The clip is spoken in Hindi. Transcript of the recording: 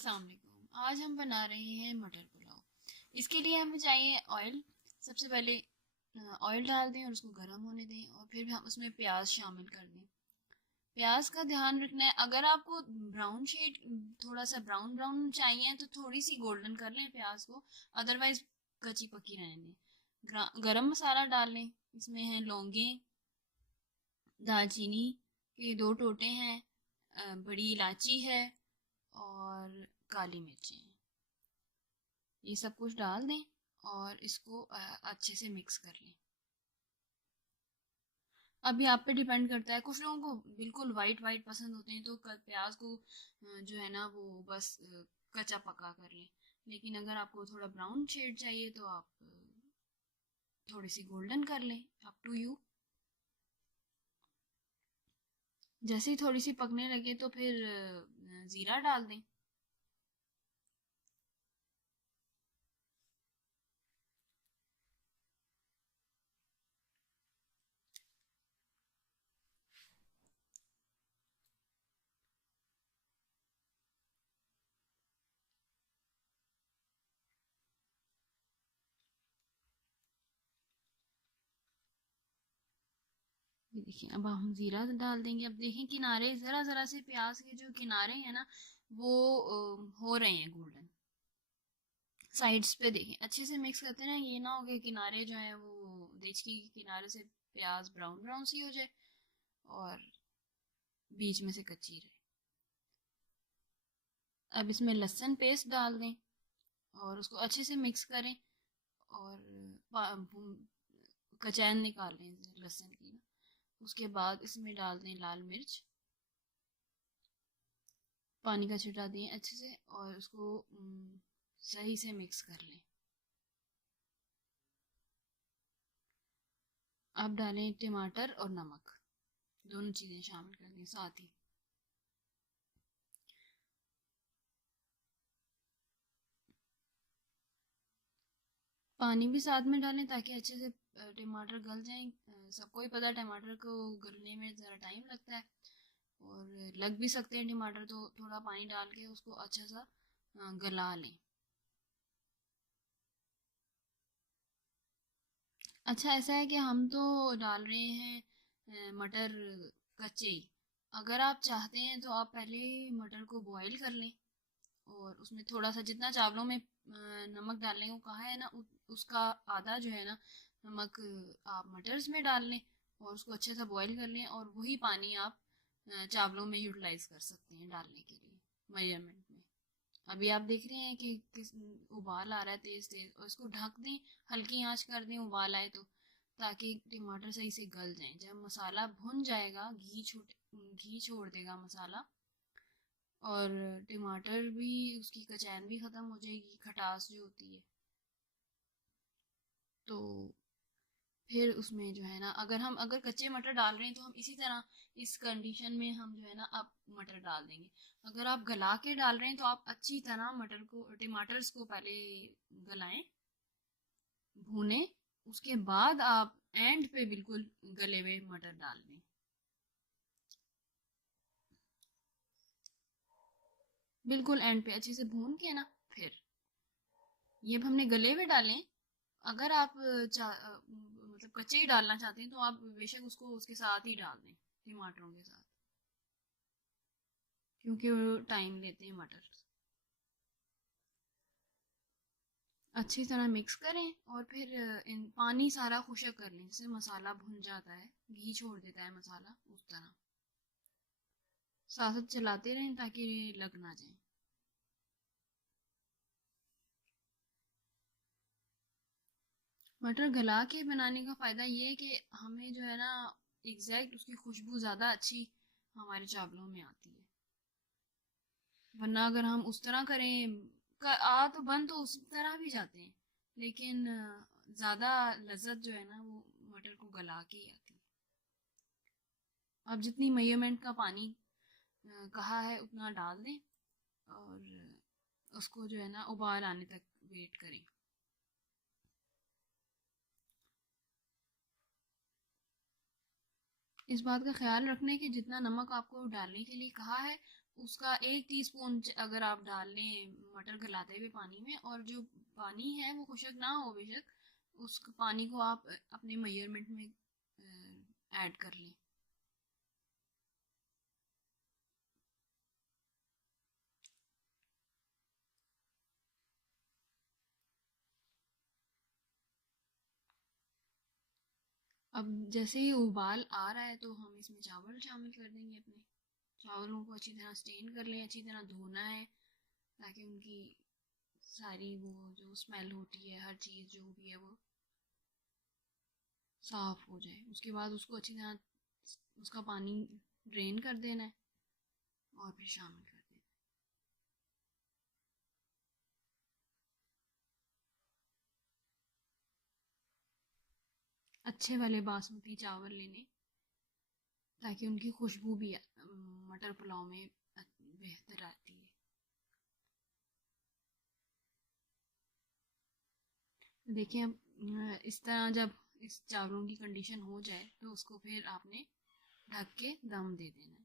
अस्सलाम वालेकुम। आज हम बना रहे हैं मटर पुलाव। इसके लिए हमें चाहिए ऑयल। सबसे पहले ऑयल डाल दें और उसको गर्म होने दें और फिर हम उसमें प्याज शामिल कर दें। प्याज का ध्यान रखना है, अगर आपको ब्राउन शेड थोड़ा सा ब्राउन ब्राउन चाहिए तो थोड़ी सी गोल्डन कर लें प्याज को, अदरवाइज कच्ची पक्की रहने दें। गरम मसाला डाल लें। इसमें है लौंगे, दालचीनी के 2 टोटे हैं, बड़ी इलायची है और काली मिर्चें हैं। ये सब कुछ डाल दें और इसको अच्छे से मिक्स कर लें। अभी आप पे डिपेंड करता है, कुछ लोगों को बिल्कुल वाइट वाइट पसंद होते हैं तो प्याज को जो है ना वो बस कच्चा पका कर लें। लेकिन अगर आपको थोड़ा ब्राउन शेड चाहिए तो आप थोड़ी सी गोल्डन कर लें, अप टू यू। जैसे ही थोड़ी सी पकने लगे तो फिर ज़ीरा डाल दें। ये देखिए, अब हम जीरा डाल देंगे। अब देखें किनारे जरा जरा से प्याज के जो किनारे हैं ना वो हो रहे हैं गोल्डन। साइड्स पे देखें, अच्छे से मिक्स करते रहें, ये ना हो कि किनारे जो है वो देचकी के किनारे से प्याज ब्राउन ब्राउन सी हो जाए और बीच में से कच्ची रहे। अब इसमें लहसुन पेस्ट डाल दें और उसको अच्छे से मिक्स करें और कचैन निकाल लें लहसुन की ना। उसके बाद इसमें डाल दें लाल मिर्च, पानी का छिटा दें अच्छे से और उसको सही से मिक्स कर लें। अब डालें टमाटर और नमक, दोनों चीज़ें शामिल कर दें साथ ही। पानी भी साथ में डालें ताकि अच्छे से टमाटर गल जाएं। सबको ही पता है टमाटर को गलने में ज़रा टाइम लगता है और लग भी सकते हैं टमाटर, तो थोड़ा पानी डाल के उसको अच्छा सा गला लें। अच्छा, ऐसा है कि हम तो डाल रहे हैं मटर कच्चे ही। अगर आप चाहते हैं तो आप पहले मटर को बॉईल कर लें और उसमें थोड़ा सा जितना चावलों में नमक डालने को कहा है ना उसका आधा जो है ना नमक आप मटर्स में डाल लें और उसको अच्छे से बॉईल कर लें और वही पानी आप चावलों में यूटिलाइज कर सकते हैं डालने के लिए मेजरमेंट में। अभी आप देख रहे हैं कि किस उबाल आ रहा है तेज तेज, और इसको ढक दें, हल्की आंच कर दें उबाल आए तो, ताकि टमाटर सही से गल जाए। जब मसाला भुन जाएगा घी छोड़ देगा मसाला और टमाटर भी उसकी कचैन भी ख़त्म हो जाएगी, खटास जो होती है। तो फिर उसमें जो है ना अगर कच्चे मटर डाल रहे हैं तो हम इसी तरह इस कंडीशन में हम जो है ना अब मटर डाल देंगे। अगर आप गला के डाल रहे हैं तो आप अच्छी तरह मटर को टमाटर्स को पहले गलाएं, भूनें, उसके बाद आप एंड पे बिल्कुल गले हुए मटर डाल दें। बिल्कुल एंड पे अच्छे से भून के ना फिर ये अब हमने गले हुए डालें। अगर आप मतलब कच्चे ही डालना चाहते हैं तो आप बेशक उसको उसके साथ ही डाल दें टमाटरों के साथ, क्योंकि वो टाइम लेते हैं मटर। अच्छी तरह मिक्स करें और फिर इन पानी सारा खुशक कर लें, जिससे मसाला भुन जाता है, घी छोड़ देता है मसाला, उस तरह साथ साथ चलाते रहें ताकि लग ना जाए। मटर गला के बनाने का फ़ायदा ये है कि हमें जो है ना एग्जैक्ट उसकी खुशबू ज़्यादा अच्छी हमारे चावलों में आती है। वरना अगर हम उस तरह करें आ तो बन तो उस तरह भी जाते हैं, लेकिन ज़्यादा लज्जत जो है ना वो मटर को गला के ही आती है। अब जितनी मेजरमेंट का पानी कहा है उतना डाल दें और उसको जो है ना उबाल आने तक वेट करें। इस बात का ख्याल रखना है कि जितना नमक आपको डालने के लिए कहा है उसका 1 टीस्पून अगर आप डाल लें मटर गलाते हुए पानी में, और जो पानी है वो खुशक ना हो बेशक, उस पानी को आप अपने मेजरमेंट में ऐड कर लें। अब जैसे ही उबाल आ रहा है तो हम इसमें चावल शामिल कर देंगे अपने। चावलों को अच्छी तरह स्टेन कर लें, अच्छी तरह धोना है ताकि उनकी सारी वो जो स्मेल होती है, हर चीज़ जो भी है वो साफ हो जाए। उसके बाद उसको अच्छी तरह उसका पानी ड्रेन कर देना है और फिर शामिल कर देना है। अच्छे वाले बासमती चावल लेने ताकि उनकी खुशबू भी मटर पुलाव में बेहतर आती है। देखिए अब इस तरह जब इस चावलों की कंडीशन हो जाए तो उसको फिर आपने ढक के दम दे देना है।